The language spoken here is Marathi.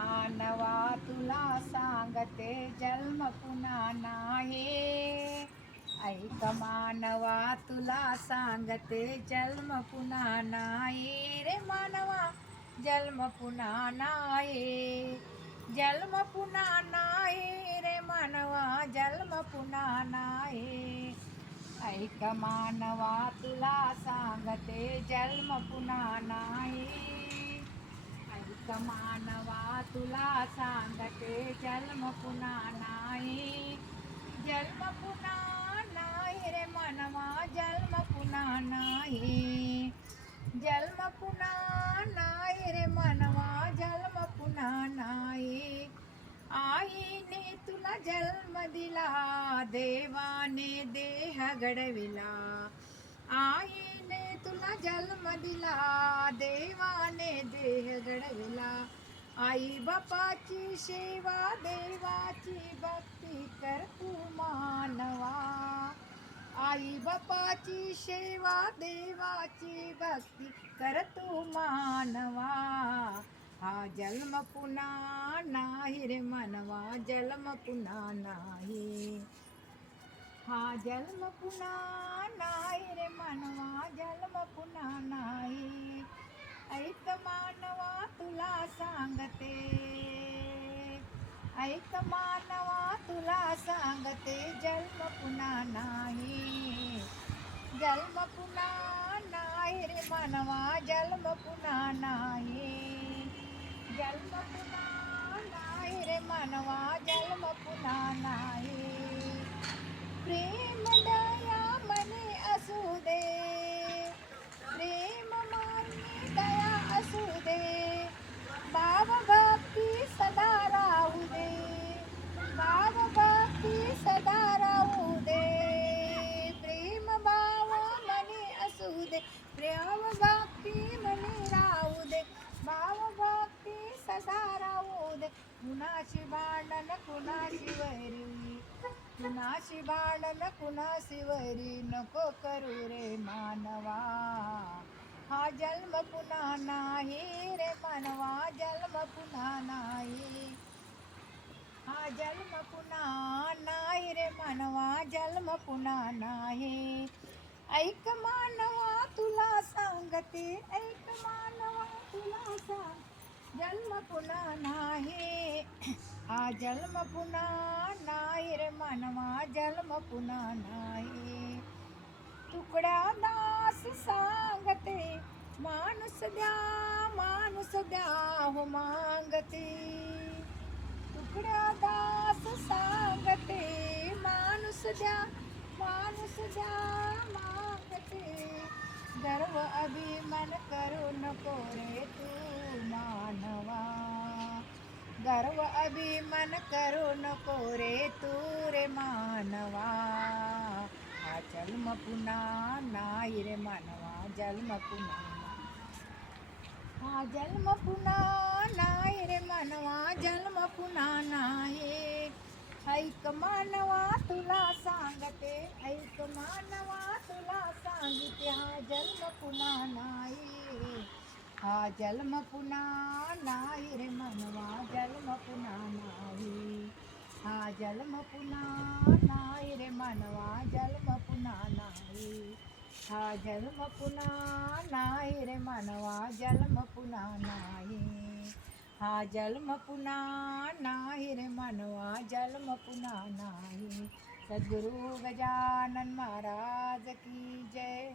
मानवा तुला सांगते जन्म पुन्हा नाही. ऐक मानवा तुला सांगते जन्म पुन्हा नाही रे मानवा, जन्म पुन्हा नाही. जन्म पुन्हा नाही रे मानवा, जन्म पुन्हा नाही. ऐक मानवा तुला सांगते जन्म पुन्हा नाही. ऐक मानवा तुला सांगते जन्म पुन्हा नाही. जन्म पुन्हा नाही रे मानवा, जन्म पुन्हा नाही. जन्म पुन्हा नाही रे मानवा, जन्म पुन्हा नाही. आईने तुला जन्म दिला, देवाने देह घडविला. आईने तुला जन्म दिला, देवाने देह घडविला. आई बापाची सेवा, देवाची भक्ती कर तू मानवा. आई बापाची सेवा, देवाची भक्ती कर तू मानवा. हा जन्म पुन्हा नाही रे मानवा, जन्म पुन्हा नाही. हा जन्म पुन्हा नाही रे मानवा, जन्म पुन्हा नाही. ऐक मानवा तुला सांगते, ऐक मानवा तुला सांगते जन्म पुन्हा नाही. जन्म पुन्हा नाही रे मानवा, जन्म पुन्हा नाही. जन्म पुन्हा नाही रे मानवा, जन्म पुन्हा नाही. प्रेम दया मने असू दे, प्रेम माने दया असू दे. भाव भक्ती सदा राहू दे, भाव भक्ती सदा राहू दे. प्रेम भाव मने असू दे, प्रेम भक्ती मने राहू दे. भाव भक्ती सदा राहू दे. कुणाशी भांडण कुणाशी वैरी, कुणाशी भांडण कुणाशी वैरी नको करू रे मानवा. हा जन्म पुन्हा नाही रे मानवा, जन्म पुन्हा नाही. हा जन्म पुन्हा नाही रे मानवा, जन्म पुन्हा नाही. ऐक मानवा तुला सांगते, ऐक मानवा तुला सांग जन्म पुन्हा नाही. हा जन्म पुन्हा नाही रे मानवा, जन्म पुन्हा नाही. तुकड्या दास सांगते, माणूस द्या, माणूस द्या हो मागते. तुकड्या दास सांगते, माणूस द्या, माणूस द्या मागते. गर्व अभिमान करू नको रे तू मानवा. गर्व अभिमान करू नको रे तू रे मानवा. हा जन्म पुन्हा नाही रे मानवा, जन्म पुन्हा. हा जन्म पुन्हा नाही रे मानवा, जन्म पुन्हा नाही. ऐक मानवा तुला सांगते, ऐक मानवा तुला सांगते. हा जन्म पुन्हा नाही. हा जन्म पुन्हा नाही रे मानवा, जन्म पुन्हा नाही. हा जन्म पुन्हा नाही रे मानवा, जन्म पुन्हा नाही. हा जन्म पुन्हा नाही रे मानवा, जन्म पुन्हा नाही. हा जन्म पुन्हा नाही रे मानवा, जन्म पुन्हा नाही. सद्गुरु गजानन महाराज की जय.